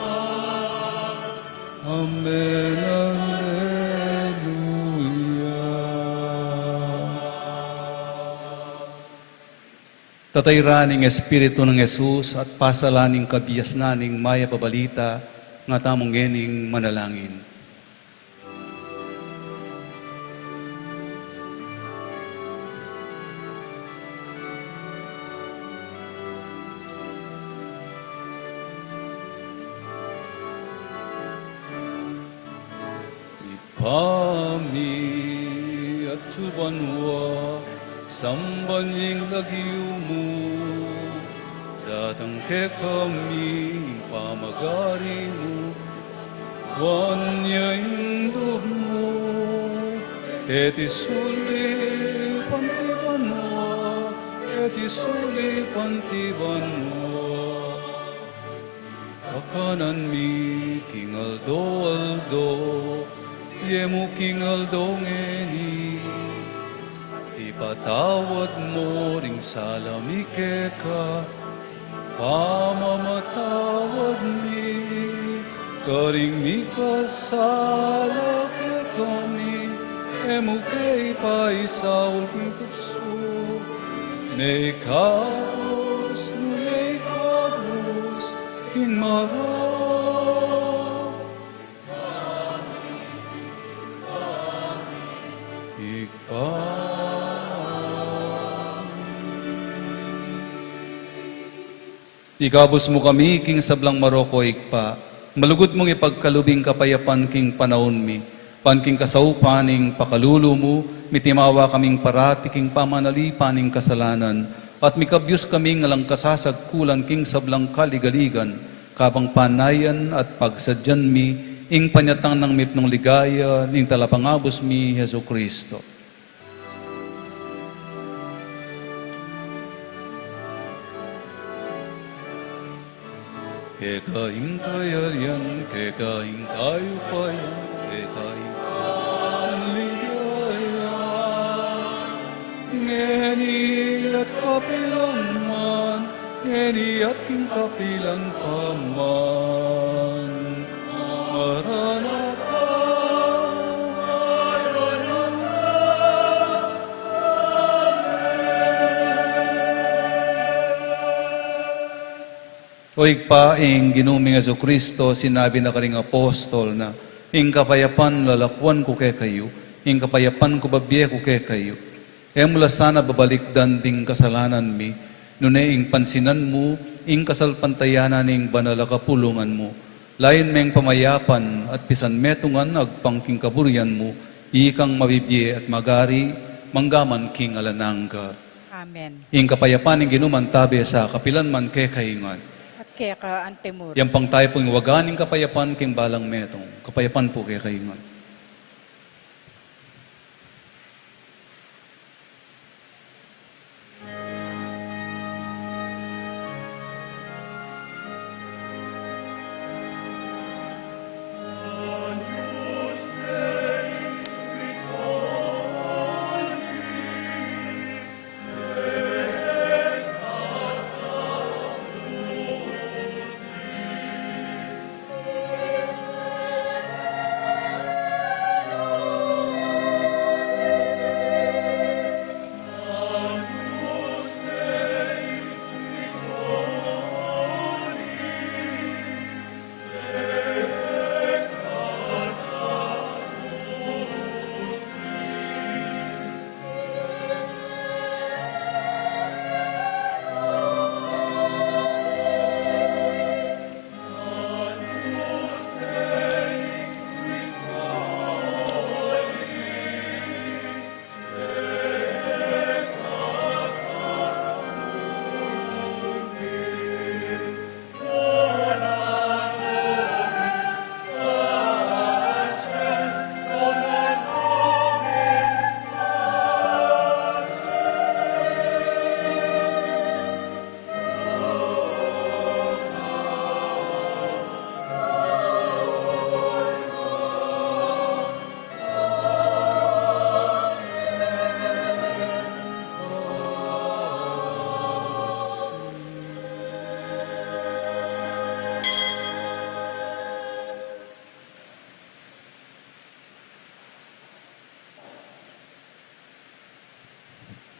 Amen, Alleluia. Tatayraning Espiritu ng Jesus at pasalaning kabiyas naning maya pabalita, nga tamong gening manalangin. Ipami at subanwa sambaning lagiumu datang ke kami pamagari mo wanyaing mo etisuli pantibanwa akanan mi kingaldo yemu kingaldo ngeni ipatawad mo ring salamike ka pamamatawad mi karing mi kasala ke kami emu kay paisaul pitupso ne kabus king mara Ikabos mo kami, king sablang Maroko ikpa. Malugod mong ipagkalubing kapayapan king panahon mi. Panking kasaupaning pakalulo mo, mitimawa kaming parati king pamanalipaning kasalanan. At mikabyos kaming ngalang kasasagkulan king sablang kaligaligan. Kabang panayan at pagsadyan mi, ing panyatang ng mipnong ligaya, ing talapangabos mi, Heso Kristo. Kekaing kayarian, kekaing kayupayan, kekaing kaligaya. Ngeni at kapilan man, ngeni at king kapilan paman. Maranatha, Oig pa, ing ginuming Heso Kristo, sinabi na karing apostol na, ing kapayapan lalakwan ko kay kayo, ing kapayapan ko babye ko kay kayo. E mula sana babalikdan ding kasalanan mi, nune ing pansinan mo, ing kasalpantayanan ing banalakapulungan mo. Lain meng pamayapan at pisan metungan agpangking kaburian mo, ikang mabibye at magari, manggaman king alanangga. Amen. Ing kapayapan ing ginuman tabi sa kapilan man kay kaingan. Kaya ka antemur. Yang pang tayo pong waganing kapayapan king balang metong. Kapayapan po kay kaingan.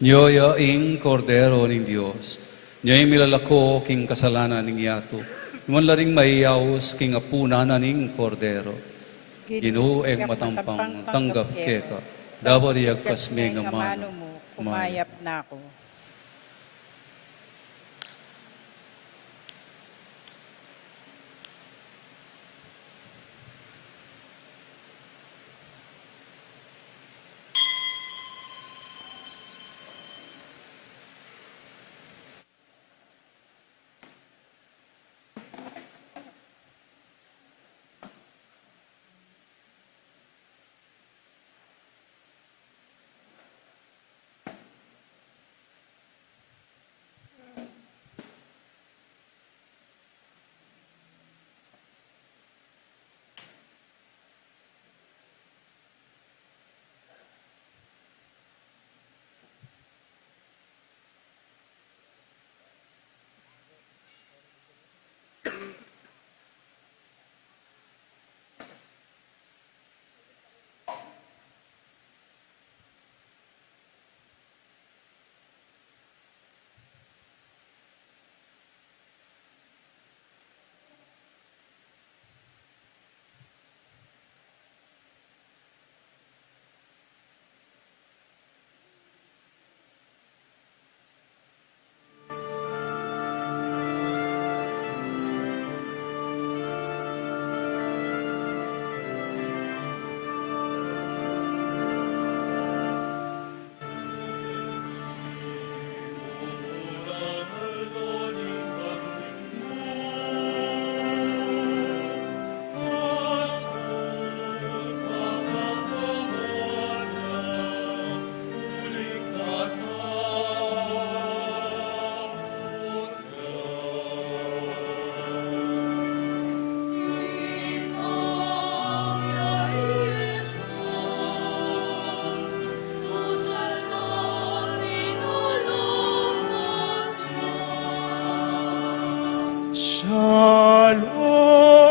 Nyoya ing Kordero ning Dios. Nyoy milalako king kasalanan ning yato. Iman laring maiyaos king apuna na ning Kordero. Ginoo eng matampang tanggap keka. Dabariyag kasme nga mano. mo, kumayap na ako.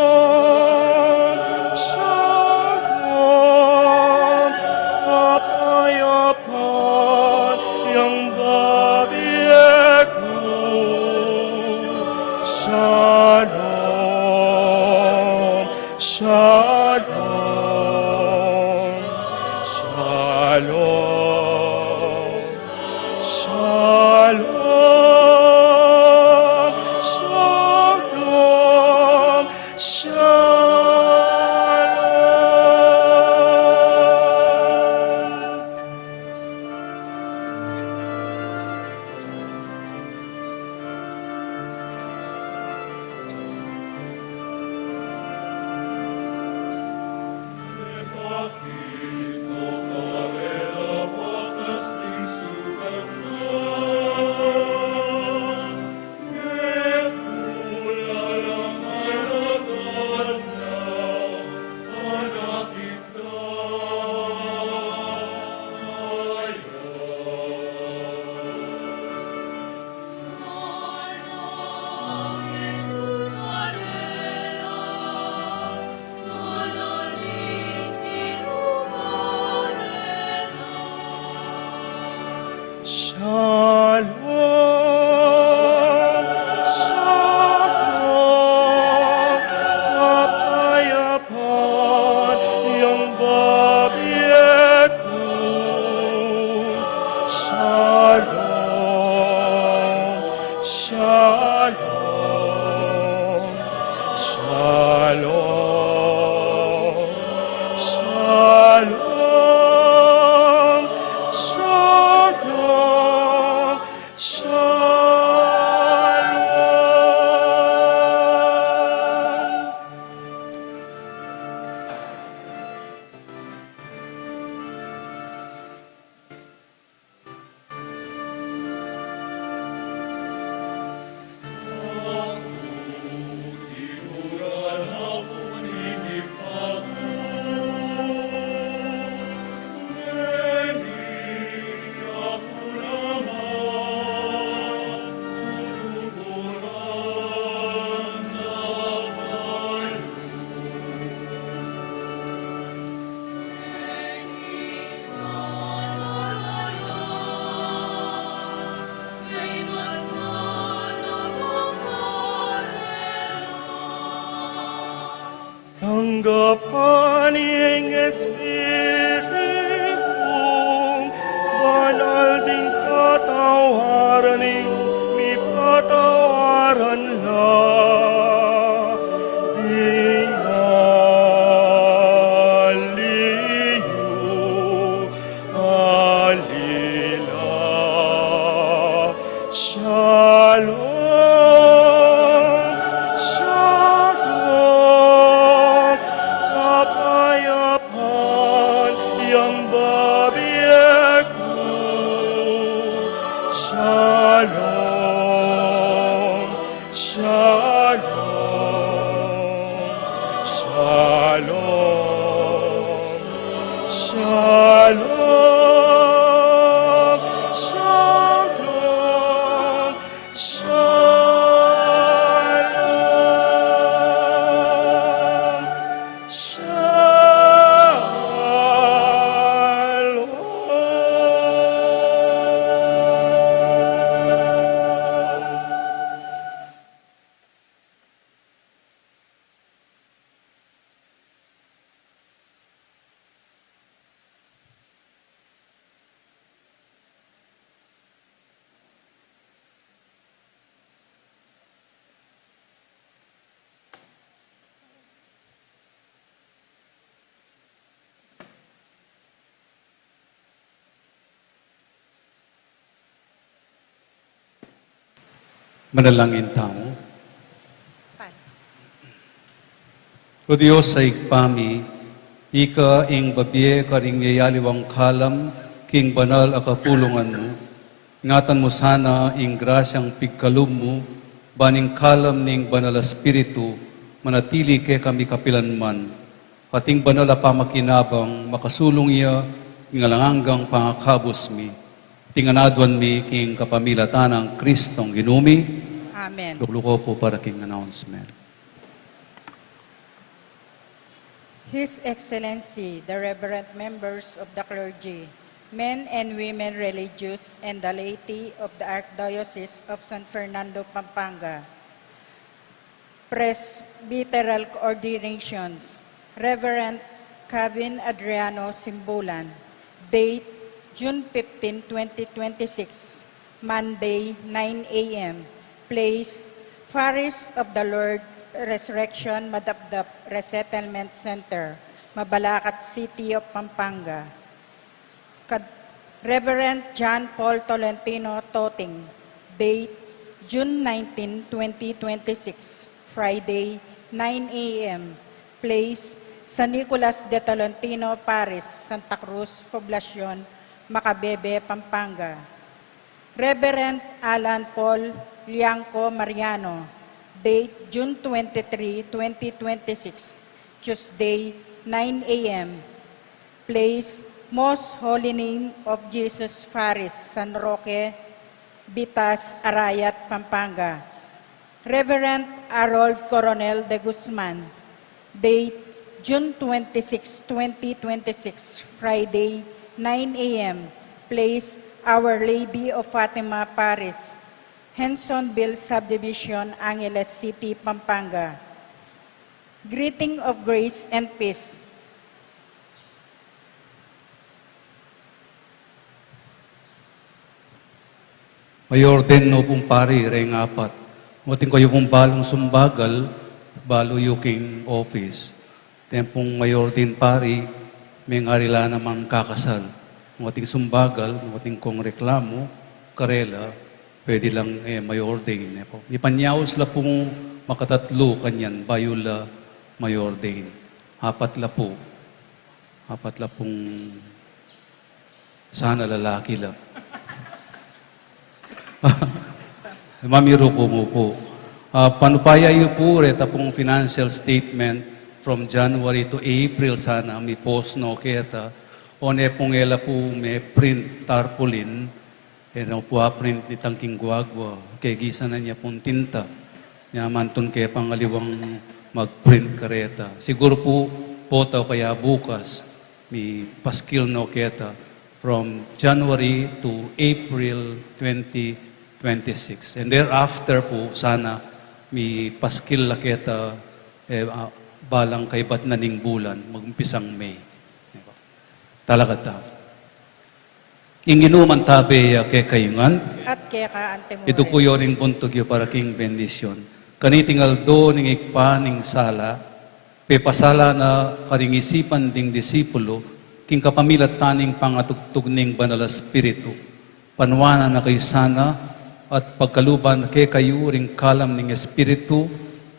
Shalom, shalom, kapayapaan yang babiyeku. Shalom, shalom, shalom, shalom. tanggapan iyong Espiritu, banal din katawaran ni patawaran la. Aliyo, alila, shalom, shalom, kapayapaan yang babiyaku, shalom, shalom, shalom, shalom, shalom, shalom, shalom. Manalangin tayo. O Diyos sa ikpami, ika ing babye karing yayaliwang kalam, king banal akapulungan mo, ngatan mo sana ing grasyang pigkalum mo, baning kalam ning banal espiritu, manatili ke kami kapilanman, pating banal a pamakinabang, makasulong iya, ngalanganggang pangakabos mi, tinganadwan mi king kapamilatan ng Kristong ginumi, Amen. lukluko po para king announcement. His Excellency, the Reverend members of the clergy, men and women religious, and the laity of the Archdiocese of San Fernando, Pampanga, Presbyteral Ordinations, Reverend Kevin Adriano Simbulan, date June 15, 2026, Monday, 9 a.m., place, Parish of the Lord Resurrection Madapdap Resettlement Center, Mabalacat City of Pampanga. Reverend John Paul Tolentino Toting, date June 19, 2026, Friday, 9 a.m., place, San Nicolas de Tolentino Paris, Santa Cruz, Poblacion, Macabebe, Pampanga. Reverend Alan Paul Liangco Mariano, date June 23, 2026, Tuesday, 9 a.m., place, Most Holy Name of Jesus Faris, San Roque, Bitas, Arayat, Pampanga. Reverend Harold Coronel de Guzman, date June 26, 2026, Friday, 9 a.m., place, Our Lady of Fatima, Paris, Hensonville Subdivision, Angeles City, Pampanga. Greeting of grace and peace. Mayor din no pong pari, reng apat. Mating kayo pong balong sumbagal, balo yuking office. Tempong mayor din pari, may ngarila naman kakasal. Mating sumbagal, mating kong reklamo, karela, pwede lang mayor din. Ipanyaos la pong makatatlo kanyan, bayula mayor din. Apat la po. Apat la pong sana lalaki lang. Mamiro ko mo po. Panupaya yu po reta pong financial statement from January to April sana mi post no keta. One pong ela po may print tarpaulin. Eno po print ni tangking guagwa. Kaya gisa na niya pong tinta. Yaman ton kaya pangaliwang mag-print kareta. Siguro po po kaya bukas mi paskil no keta from January to April 2026. And thereafter po, sana, may paskil la kita balang kay bat naning bulan, magumpisang May. Diba? Talakata. Inginuman tabi kay kayungan, at kaya ka antemore. ito ko yoring buntog yo para king bendisyon. Kanitingal do ning ikpa ning sala, pepasala na karingisipan ding disipulo, king kapamilat taning pangatugtog ning banal espiritu. Panwana na kayo sana, at pagkaluban kay kayo ring kalam ning espiritu,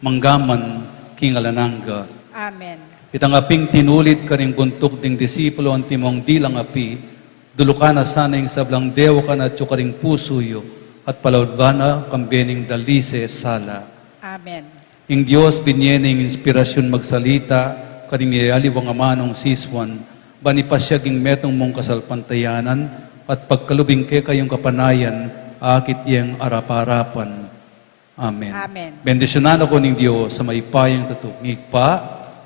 manggaman king alananga. Amen. Itang aping tinulit ka ring buntok ding disipulo ang timong dilang api, dulukan na sana yung sablang dewa ka na tsukaring puso yo, at palaudbana kambening dalise sala. Amen. Ing Diyos binyening inspirasyon magsalita, karing yayaliwang amanong siswan, banipasyaging metong mong kasalpantayanan, at pagkalubing ke kayong kapanayan, akit iyang araparapan. Amen. Amen. Bendisyonan ako ning Diyos sa maipayang tutugig pa,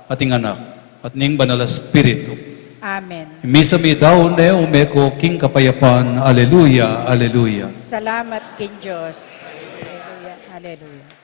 ating anak, at ning banal espiritu. Amen. Misami daw ne umeko king kapayapan. Alleluia, alleluia. Salamat kin Diyos. Hallelujah. Hallelujah.